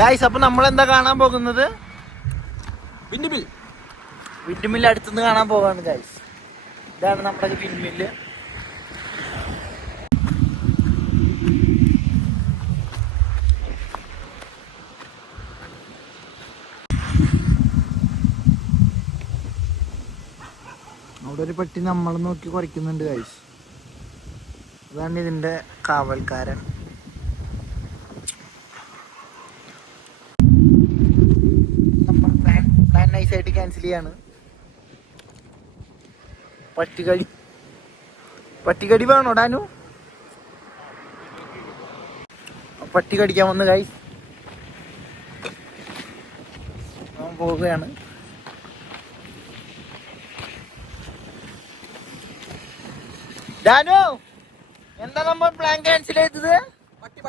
Guys, അപ്പൊ നമ്മളെന്താ കാണാൻ പോകുന്നത്? വിൻഡ് മില്ല് അടുത്തുനിന്ന് കാണാൻ പോവാണ് ഗൈസ്. ഇതാണ് നമ്മുടെ വിൻഡ് മില്ല്. അവിടെ ഒരു പട്ടി നമ്മൾ നോക്കി കുറയ്ക്കുന്നുണ്ട് ഗൈസ്. അതാണ് ഇതിന്റെ കാവൽക്കാരൻ. പ്ലാൻ നൈസായിട്ട് ക്യാൻസൽ ചെയ്യാണ്. പട്ടികടി വേണോ ഡാനു? പട്ടി കടിക്കാൻ വന്ന് ഗൈസ്. പോവുകയാണ്. ഡാനു, എന്താ നമ്മൾ പ്ലാൻ ക്യാൻസൽ ചെയ്തത്? പട്ടി